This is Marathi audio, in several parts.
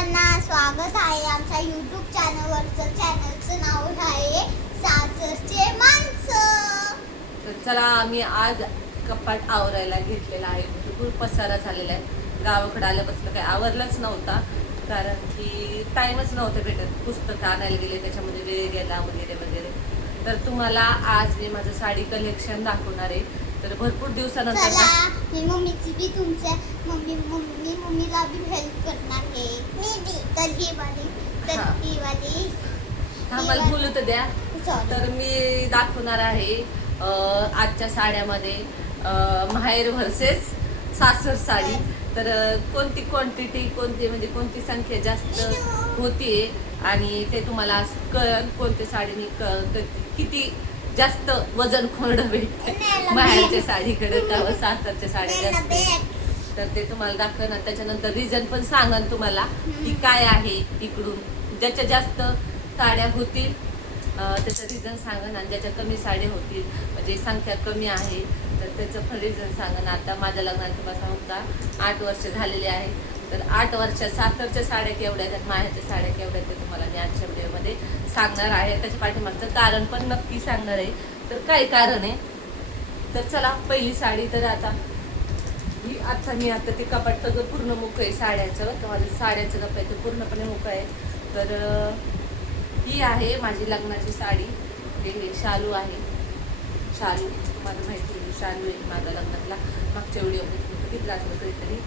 सर्वांना स्वागत आहे. आमच्या युट्यूब चॅनलवरचं चॅनलचं नाव आहे सासरचे माणसं. तर चला आम्ही आज कपाट आवरायला घेतलेला आहे. भरपूर पसारा झालेला आहे. गावाकडे आल्यापासून काही आवरलंच नव्हता कारण की टाईमच नव्हतं भेटत. पुस्तकं आणायला गेले त्याच्यामध्ये वेळ गेला वगैरे वगैरे. तर तुम्हाला आज मी माझं साडी कलेक्शन दाखवणार आहे. तर भरपूर दिवसानंतर चला ना- मी मम्मीची बी तुमच्या मम्मी मम्मी मम्मीला बी हेल्प करणार आहे. मी बी. तर ही वाली तर हा. ही वाली हा मला बोलू तर द्या. तर मी दाखवणार आहे अं, आजच्या साड्यामध्ये अं, माहेर व्हर्सेस सासर साडी. तर अं, कोणती क्वांटिटी कोणती म्हणजे कोणती संख्या जास्त होतीये आणि ते तुम्हाला कळण कोणत्या साडीने क- क- किती जास्त वजन खोरडं भेटते. माहेरच्या साडीकडे किंवा सासरच्या साड्या जास्त. तर ते तुम्हाला दाखवणार. त्याच्यानंतर रिझन पण सांगन तुम्हाला की काय आहे इकडून. ज्याच्या जास्त साड्या होतील त्याचं रिझन सांगन आणि ज्याच्या कमी साड्या होतील म्हणजे संख्या कमी आहे तर त्याचं पण रिझन सांगन. आता माझ्या लग्नात तुम्हाला सांगू का? आठ वर्ष झालेली आहे तर आठ वर्षा सातरच्या साड्या केवढ्या आहेत मायाच्या साड्या केवढ्या आहेत ते तुम्हाला मी आजच्या व्हिडिओमध्ये सांगणार आहे. त्याच्या पाठीमागचं कारण पण नक्की सांगणार आहे. तर काय कारण आहे? तर चला पहिली साडी तर आता ही आता मी आता ते कपाट सगळं पूर्ण मोकं आहे साड्याचं तर माझं साड्याचं कप आहे ते पूर्णपणे मोकं आहे. तर ही आहे माझी लग्नाची साडी. हे शालू आहे. शालू तुम्हाला माहिती आहे शालू आहे माझ्या लग्नातला. मागच्या व्हिडिओमध्ये त्रास होतो तरी.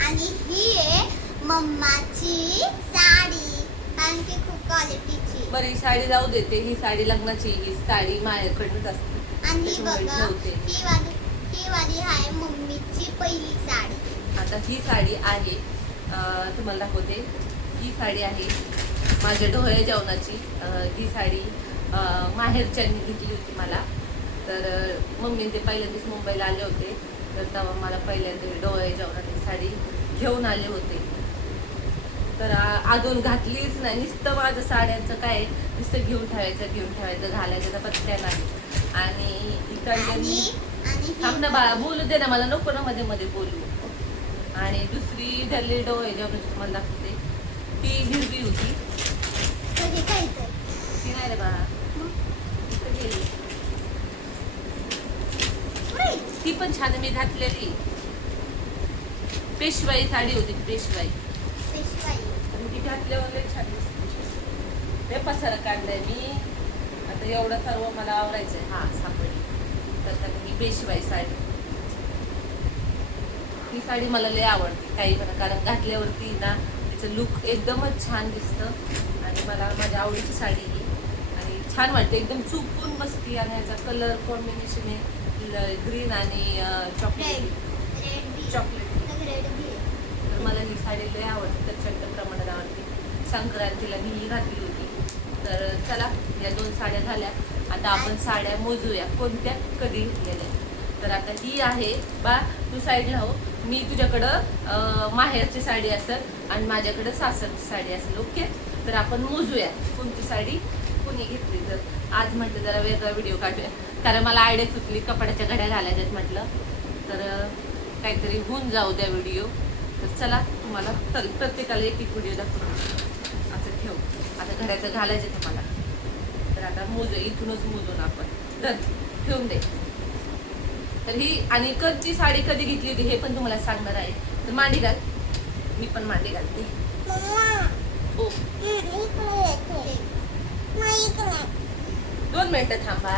आणि ही आहे मम्माची साडी कारण की खूप क्वालिटीची बरं ही साडी जाऊ देते ही साडी लग्नाची ही साडी माहेरकडूनच असते. आणि ही त्याच्यामुळे बघा ठेवते. ही वाली ही वाली आहे मम्मीची पहिली साडी. आता ही साडी आहे अं, तुम्हाला दाखवते. ही साडी आहे माझ्या डोळे जेवणाची. अं, ही साडी अं, माहेरच्यांनी घेतली होती मला. तर अं, मम्मी ते पहिल्यांदाच मुंबईला आले होते. तर तेव्हा मला पहिल्यांदा डोळे जेवणाची साडी घेऊन आले होते. तर अजून घातलीच नाही. नुसतं माझं साड्यांचं काय नुसतं घेऊन ठेवायचं घेऊन ठेवायचं घालायचं तर पत्त्या नाही. आणि इकडे थांब ना बाळा बोलू दे ना मला नको ना मध्ये मध्ये बोलू. आणि दुसरी झाली डोळे जेवण तुम्हाला दाखवते. ती हिरवी होती. ती नाही रे बाळा. ती पण छान मी घातलेली. पेशवाई साडी होती पेशवाई. आणि ती घातल्यावर छान दिसते. पसारा काढलाय मी. आता एवढं सर्व मला आवरायचंय. हा सापडली. तर ही पेशवाई साडी. ही साडी मला लय आवडते. काही पण कारण घातल्यावरती ना तिचं लुक एकदमच छान दिसतं. आणि मला माझ्या आवडीची साडी ही. आणि छान वाटते. एकदम चुकून बसती आणि याचा कलर कॉम्बिनेशन आहे ग्रीन आणि चॉकलेट चॉकलेट तर मला ही साडी लय आवडते प्रचंड प्रमाणात आवडते. संक्रांतीला मी ही घातली होती. तर चला या दोन साड्या झाल्या. आता आपण साड्या मोजूया. कोणत्या? कधी घेतलेल्या तर आता ही आहे. बा तू साईडला हो. मी तुझ्याकडं माहेरची साडी असेल आणि माझ्याकडं सासरची साडी असेल ओके? तर आपण मोजूया. कोणती साडी कोणी घेतली तर. आज म्हटलं जरा वेगळा व्हिडिओ काढूया. कारण मला आयडिया सुचली कपड्याच्या घड्या घालायच्यात म्हटलं. तर काहीतरी होऊन जाऊ द्या व्हिडिओ तर चला तुम्हाला तर प्रत्येकाला एक एक व्हिडिओ दाखवतो. असं ठेव. आता घड्याचं घालायचं तुम्हाला. तर आता मोजू इथूनच मोजून आपण. तर ठेवून दे. तर ही आणि कधी साडी कधी घेतली होती हे पण तुम्हाला सांगणार आहे. तर मांडी घाल. मी पण मांडी घालते. ओ दोन मिनिटं थांबा.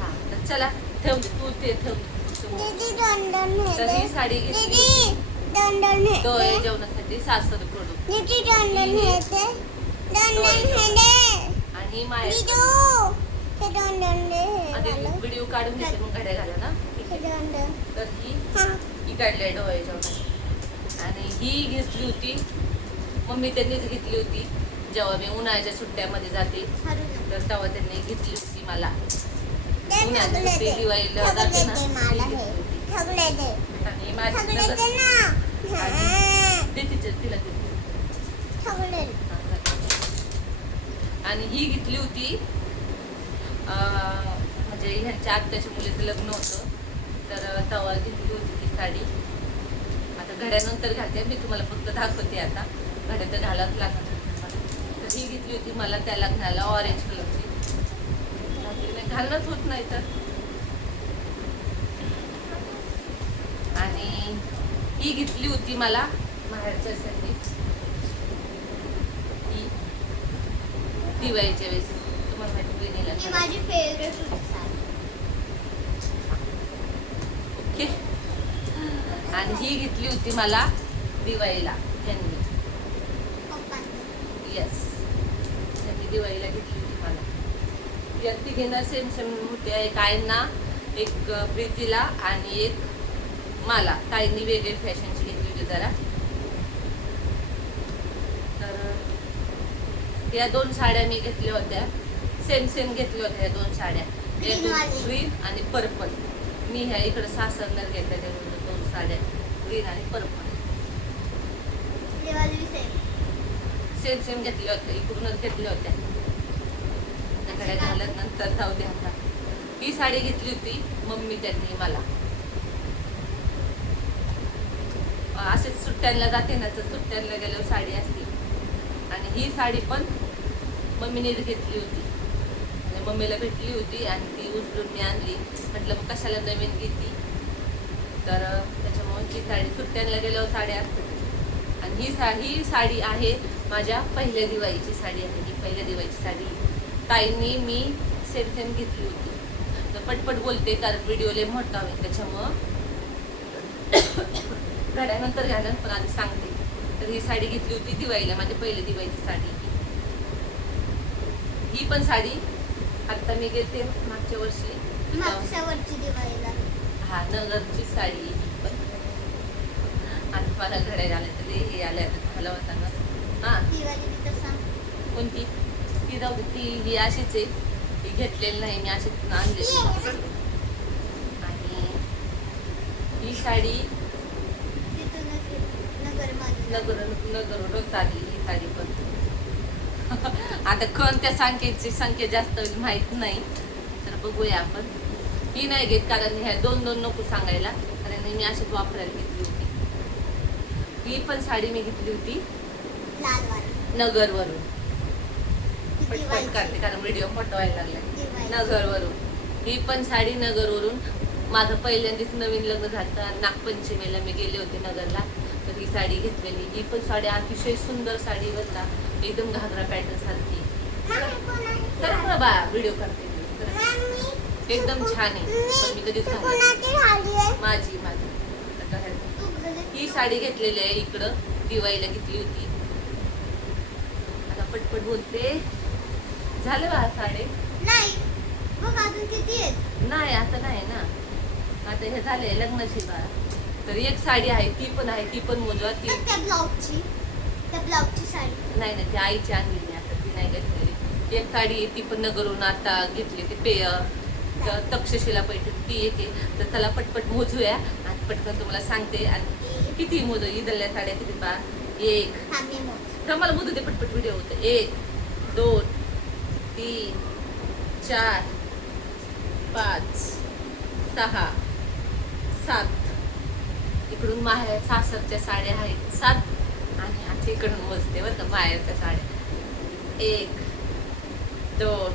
हा तर चला ठेवते तू ते ठेवते तर ही साडी घेतली. डोळे जेवणासाठी सासर प्रोडक्ट आणि माया व्हिडिओ काढून घेते मग घड्या घाला ना. तर ही काढली डोळे जेवण आणि ही घेतली होती. मम्मी त्यांनीच घेतली होती. जेव्हा मी उन्हाळ्याच्या सुट्ट्यामध्ये जाते तर तेव्हा त्यांनी घेतली होती मला. सुट्टी दिवाळीला जाते ना. हे. घेतली होती. ठगले दे आणि माझी दे हा. तिच्या तिला दे. आणि ही घेतली होती अं, म्हणजे ह्यांच्या आत्याच्या मुलीचं लग्न होतं. तर तेव्हा घेतली होती ती साडी. आता घड्यानंतर घालते मी तुम्हाला फक्त दाखवते आता. घड्या तर घालावंच लागणार. तर ही घेतली होती मला त्या लग्नाला ऑरेंज कलरची नाही घालणंच होत नाही तर. आणि ही घेतली होती मला बाहेरच्यासाठी ही दिवाळीच्या वेळेस. तुम्हाला माहिती बहिणीला ही माझी फेवरेट ओके. आणि ही घेतली होती मला दिवाळीला त्यांनी येस त्यांनी दिवाळीला घेतली. होती या तिघींना सेम सेम होत्या एक आईंना एक प्रीतीला आणि एक मला. ताईंनी वेगळी फॅशनची घेतली होती जरा. तर या दोन साड्या मी घेतल्या होत्या. सेम सेम घेतल्या होत्या या दोन साड्या. वाली. ग्रीन आणि पर्पल मी ह्या इकडे सासरला घेतल्या त्या दोन साड्या. ग्रीन आणि पर्पल सेम सेम घेतल्या होत्या. इकडूनच घेतल्या होत्या. त्याकडे घालत नंतर जाऊ द्या आता. ही साडी घेतली होती मम्मी त्यांनी मला. असेच सुट्ट्यांना जाते ना तर सुट्ट्यांना गेल्यावर साडी असते. आणि ही साडी पण मम्मीने घेतली होती. आणि मम्मीला भेटली होती आणि ती उचलून मी आणली. म्हटलं मग कशाला नवीन घेतली तर त्याच्यामुळे ही साडी सुट्ट्यांना गेल्यावर साडी असते. आणि ही सा ही साडी आहे माझ्या पहिल्या दिवाळीची साडी आहे. ही पहिल्या दिवाळीची साडी. ताईंनी मी सेम सेम घेतली होती. तर पटपट बोलते कारण व्हिडिओ लय मोठा होईल त्याच्यामुळं. घड्यानंतर घालन पण आधी सांगते. तर ही साडी घेतली होती दिवाळीला माझी पहिली दिवाळीची साडी. ही पण साडी आता मी घेते मागच्या वर्षी. मागच्या दिवाळीला. हा नगरची साडी. आणि मला घड्या झाल्या तर हे आल्या झालं होता ना. हा. कोणती? ती जाऊ ती ही अशीच आहे. ती घेतलेली नाही मी अशीच आणलेली आणि ही साडी नगर नगरवरून आली ही साडी पण. आता कोणत्या संख्येची संख्या जास्त होईल माहीत नाही. तर बघूया आपण. ही नाही घेत कारण ह्या दोन दोन नको सांगायला. कारण मी अशीच वापरायला घेतली होती. ही पण साडी मी घेतली होती. नगरवरून. पटपट करते कारण व्हिडिओ पटवायला व्हायला लागला नगरवरून. ही पण साडी नगरवरून. माझं पहिल्यांदाच नवीन लग्न झालं नागपंचमीला मी गेले होते नगरला. तर ही साडी घेतलेली. ही पण साडी अतिशय सुंदर साडी बरका एकदम घागरा पॅटर्न सारखी. तर बरं बा व्हिडिओ करते मी. एकदम छान आहे. पण मी कधीच घालत माझी माझी. ही साडी घेतलेली आहे इकडं. दिवाळीला घेतली होती. आता पटपट बोलते. झालं बा साडे? नाही. बघ अजून किती आहेत? नाही आता नाही ना. आता हे झाले लग्नाची बा तर एक साडी आहे ती पण आहे ती पण मोजवा ती त्या ब्लाऊजची. त्या ब्लाऊजची साडी. नाही नाही ती आईची आणली मी आता ती नाही घेतलेली. एक साडी आहे ती पण नगरून आता घेतली ती पेय तक्षशिला पैठणी ती येते तर त्याला पटपट मोजूया. आणि पटकन तुम्हाला सांगते. आणि किती मोज? इदल्या साड्या किती पा एक. तर मला मोजू दे पटपट व्हिडिओ होतं. एक दोन तीन चार पाच सहा सात. इकडून माहेर सासरच्या साड्या आहेत. सात. आणि आता इकडून मोजते बरं का माहेरच्या साड्या. एक दोन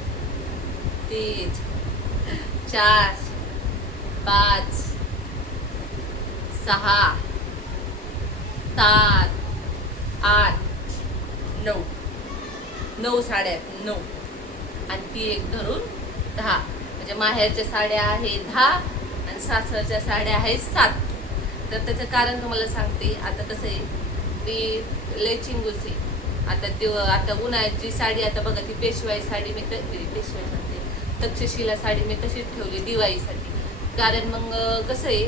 तीन चार पाच सहा सात आठ नऊ. नऊ साड्या आहेत. नऊ. आणि ती एक धरून दहा. म्हणजे माहेरच्या साड्या आहे दहा आणि सासरच्या साड्या आहेत सात. तर त्याचं कारण तुम्हाला सांगते. आता कसं आहे ती लय चिंगूस आहे. आता ते आता उन्हाळ्याची साडी आता बघा ती पेशवाई साडी मी क- म्हणजे पेशवाई म्हणते. तक्षशिला साडी मी तशीच ठेवली दिवाळीसाठी कारण मग कसं आहे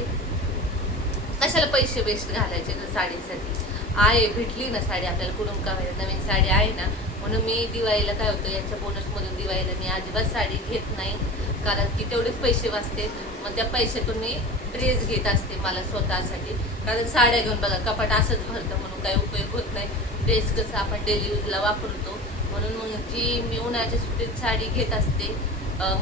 कशाला पैसे वेस्ट घालायचे साडीसाठी? आहे भेटली ना साडी आपल्याला कुटुंब नवीन साडी आहे ना. म्हणून मी दिवाळीला काय होतं यांच्या बोनसमधून दिवाळीला मी अजिबात साडी घेत नाही. कारण की तेवढेच पैसे वाचते. मग त्या पैशातून मी ड्रेस घेत असते मला स्वतःसाठी. कारण साड्या घेऊन बघा कपाट असंच भरतं म्हणून काही उपयोग होत नाही. ड्रेस कसं आपण डेली यूजला वापरतो. म्हणून मग जी मी उन्हाळ्याच्या सुट्टीत साडी घेत असते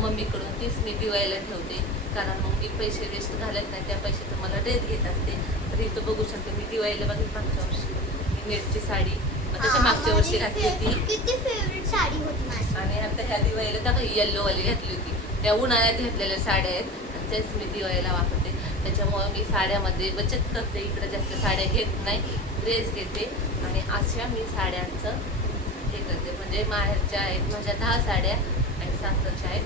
मम्मीकडून तीच मी दिवाळीला ठेवते. कारण मग मी पैसे वेस्ट घालत नाही. त्या पैशातून मला ड्रेस घेत असते. तर तर इथं बघू शकते मी दिवाळीला बघितलं मागच्या वर्षी. मी नेटची साडी त्याच्या मागच्या वर्षी घातली होती. favorite- किती फेवरेट साडी होती माझी? आणि आता ह्या दिवाळीला तर येल्लो वाली घातली होती. त्या उन्हाळ्यात घेतलेल्या साड्या आहेत. आणि तेच मी दिवाळीला वापरते. त्याच्यामुळं मी साड्यामध्ये बचत करते. इकडे जास्त साड्या घेत नाही. ड्रेस घेते. आणि अशा मी साड्यांचं हे करते. म्हणजे माहेरच्या आहेत माझ्या दहा साड्या आणि सासरच्या आहेत.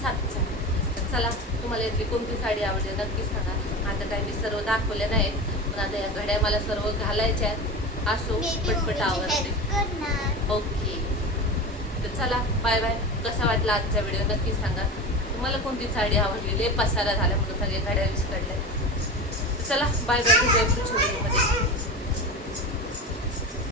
सात साड्या तर चला तुम्हाला यातली कोणती साडी आवडते नक्की सांगा. आता काय मी सर्व दाखवल्या नाहीत पण आता या घड्या मला सर्व घालायच्या आहेत. असो पटपट आवडते ओके. तर चला बाय बाय. कसा वाटला आजचा व्हिडिओ? नक्की सांगा. तुम्हाला कोणती साडी आवडली? लय पसारा झाला म्हणून सगळे गाड्या विस्कडल्या चला बाय बाय. व्हिडिओमध्ये